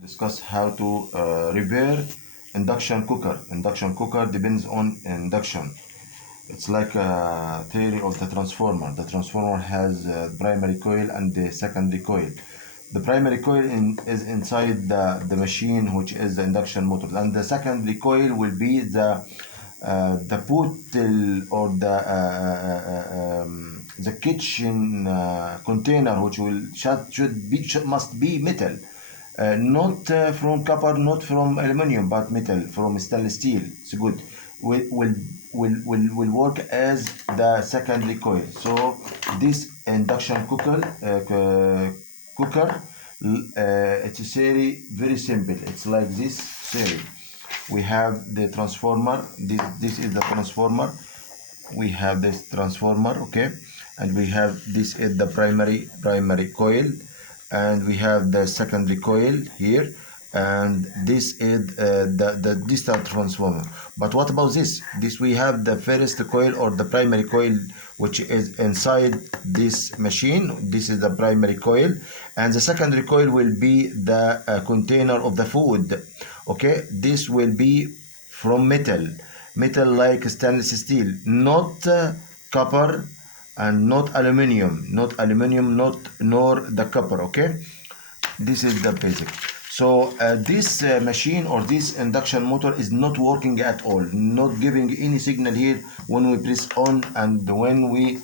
Discuss how to repair induction cooker. Induction cooker depends on induction. It's like a theory of the transformer. The transformer has primary coil and the secondary coil. The primary coil is inside the machine, which is the induction motor, and the secondary coil will be the bottle or the kitchen container, which must be metal. Not from copper, not from aluminum, but metal, from stainless steel. It's good. Will work as the secondary coil. So this induction cooker, it's a series very simple. It's like this series. We have the transformer. This is the transformer. We have this transformer, okay, and we have this is the primary coil, and we have the secondary coil here, and this is the digital transformer. But what about this we have the first coil or the primary coil, which is inside this machine. This is the primary coil, and the secondary coil will be the container of the food. Okay, this will be from metal like stainless steel, not copper, and not aluminum, nor the copper. Okay, this is the basic. So this machine or this induction motor is not working at all, not giving any signal here when we press on and when we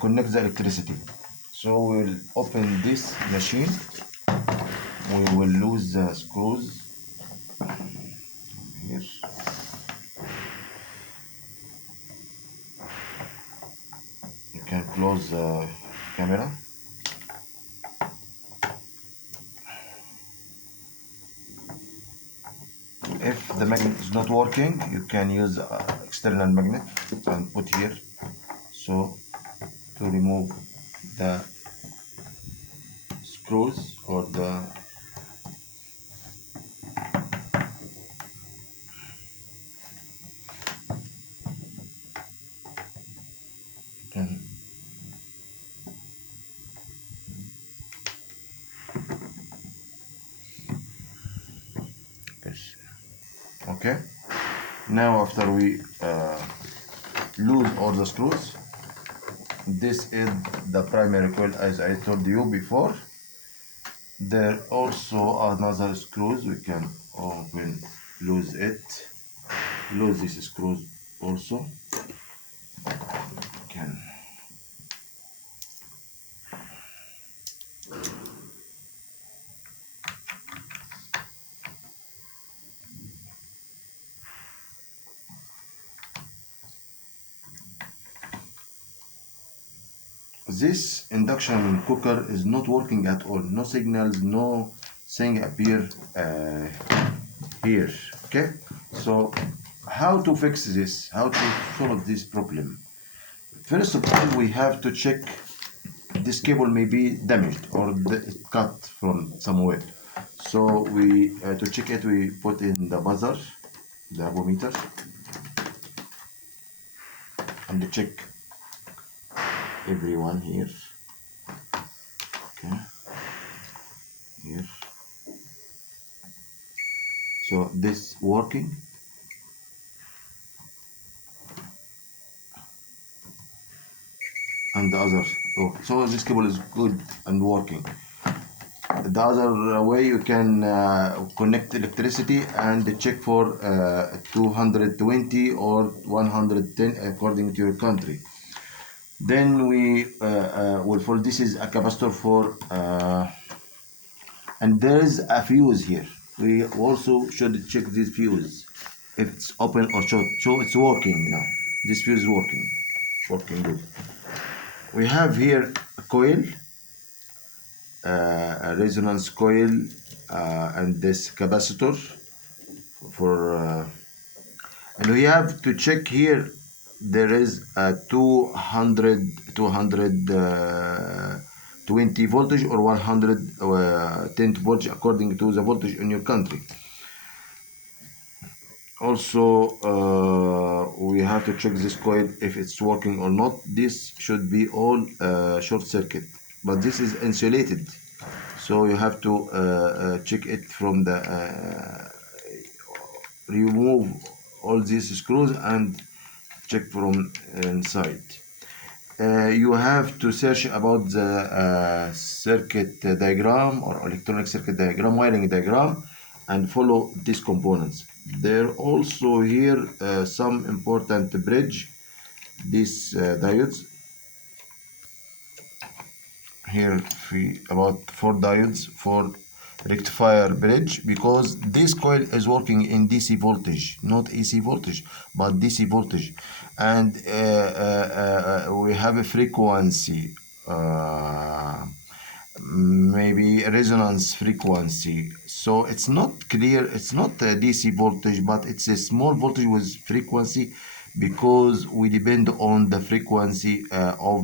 connect the electricity. So we'll open this machine. We will lose the screws here. You can close the camera. If the magnet is not working, you can use external magnet and put here, so to remove the screws or the can yes. Okay, now after we lose all the screws, this is the primary coil, as I told you before. There also another screws. We can open, lose these screws also. Can this induction cooker is not working at all. No signals, no thing appear here. Okay, so how to fix this? How to solve this problem? First of all, we have to check this cable may be damaged or cut from somewhere. So we to check it, we put in the buzzer, the ammeter, and check everyone here. Okay, here. So this working. And the other, oh, so this cable is good and working. The other way, you can connect electricity and check for 220 or 110 according to your country. Then we will follow. This is a capacitor for and there is a fuse here. We also should check this fuse if it's open or short. So it's working now. This fuse is working good. We have here a coil, a resonance coil, and this capacitor for and we have to check here. There is a 220 voltage or 110 voltage according to the voltage in your country. Also we have to check this coil if it's working or not. This should be all short circuit, but this is insulated, so you have to check it from the remove all these screws and check from inside. You have to search about the circuit diagram or electronic circuit diagram, wiring diagram, and follow these components. There also here some important bridge, these diodes. Here about 4 diodes for rectifier bridge, because this coil is working in DC voltage, not AC voltage, but DC voltage, and we have a frequency, maybe resonance frequency, so it's not clear, it's not a DC voltage, but it's a small voltage with frequency, because we depend on the frequency of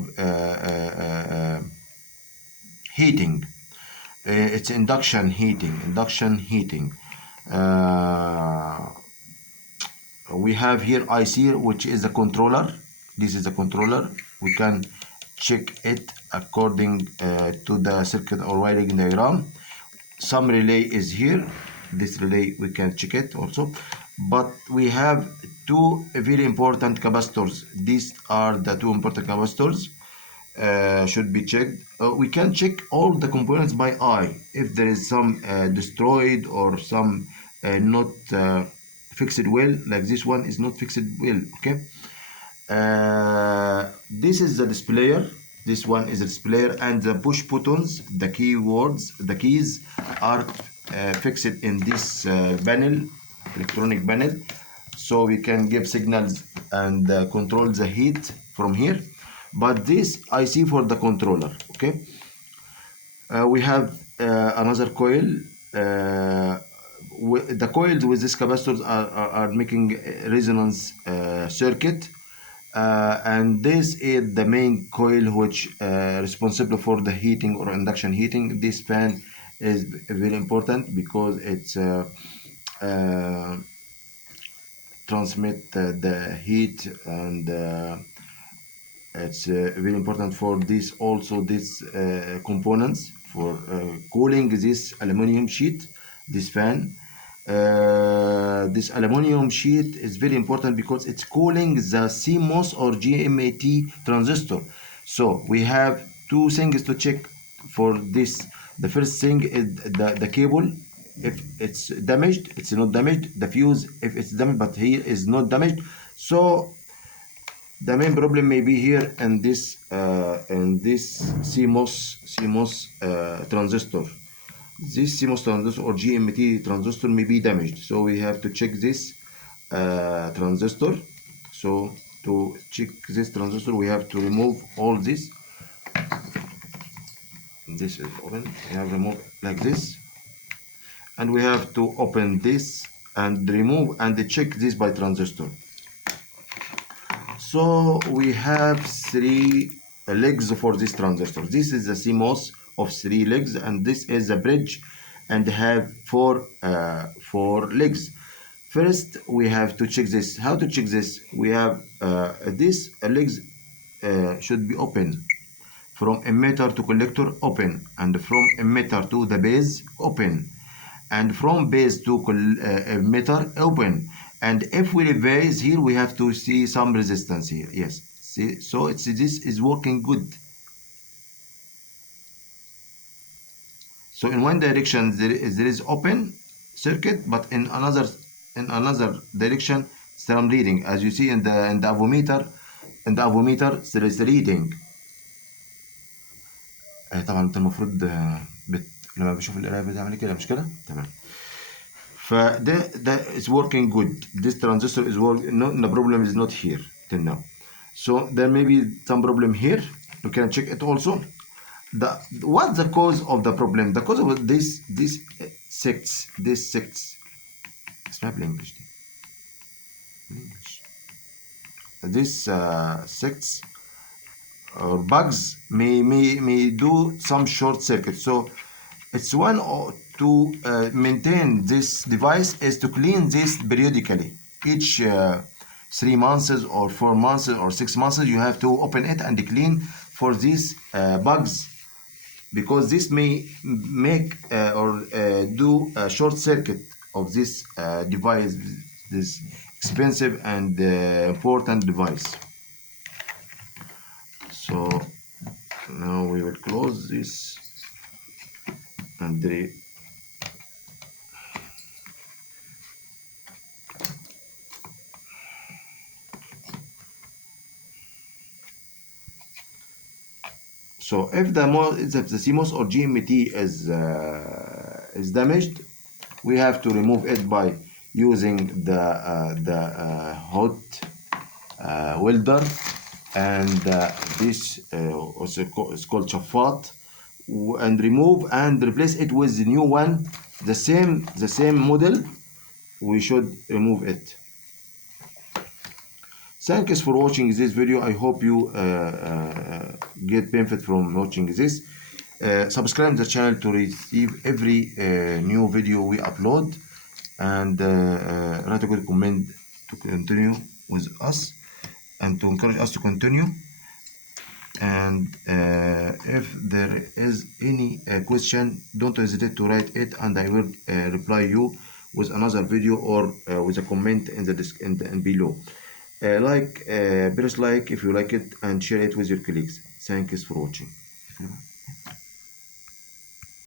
heating. It's induction heating. We have here IC, which is a controller. This is a controller. We can check it according to the circuit or wiring diagram. Some relay is here. This relay we can check it also, but we have two very important capacitors. These are the two important capacitors. Should be checked. We can check all the components by eye. If there is some destroyed or some not fixed well, like this one is not fixed well. Okay. This is the displayer. This one is a displayer, and the push buttons, the keywords, the keys are fixed in this panel, electronic panel, so we can give signals and control the heat from here. But this IC for the controller. Okay. We have another coil. The coils with these capacitors are making resonance circuit, and this is the main coil which responsible for the heating or induction heating. This fan is very important because it's transmit the heat, and it's very important for this also, these components for cooling this aluminum sheet, this fan. This aluminum sheet is very important because it's cooling the CMOS or GMAT transistor. So we have two things to check for this. The first thing is the cable. If it's damaged, it's not damaged. The fuse, if it's damaged, but here is not damaged. So the main problem may be here in this CMOS transistor. This CMOS transistor or GMT transistor may be damaged, so we have to check this transistor. So to check this transistor, we have to remove all this. This is open. We have removed like this, and we have to open this and remove and check this by transistor. So we have 3 legs for this transistor. This is the CMOS of 3 legs, and this is a bridge and have 4 legs. First we have to check this. How to check this? We have these legs should be open. From emitter to collector, open, and from emitter to the base, open, and from base to emitter, open. And if we reverse here, we have to see some resistance here. Yes, see, so this is working good. So in one direction there is open circuit, but in another direction some reading, as you see in the avometer. In the avometer there is reading. طبعا انت المفروض لما بشوف القرايه بتعمل كده، مش كده؟ تمام. that is working good. This transistor is working. No, the problem is not here till now. So there may be some problem here. You can check it also. What's the cause of the problem? The cause of this sects. اسمها بالانجلش دي. This sects or bugs may do some short circuit. So it's one to maintain this device is to clean this periodically. Each 3 months or 4 months or 6 months you have to open it and clean for these bugs because this may make or do a short circuit of this device, this expensive and important device. So now we will close this and so if the CMOS or GMT is damaged, we have to remove it by using the hot welder, and this is called shafat, and remove and replace it with the new one, the same model. We should remove it. Thanks for watching this video. I hope you get benefit from watching this. Subscribe the channel to receive every new video we upload, and write a good comment to continue with us and to encourage us to continue. And if there is any question, don't hesitate to write it, and I will reply you with another video or with a comment in the below. Press like if you like it, and share it with your colleagues. Thanks for watching.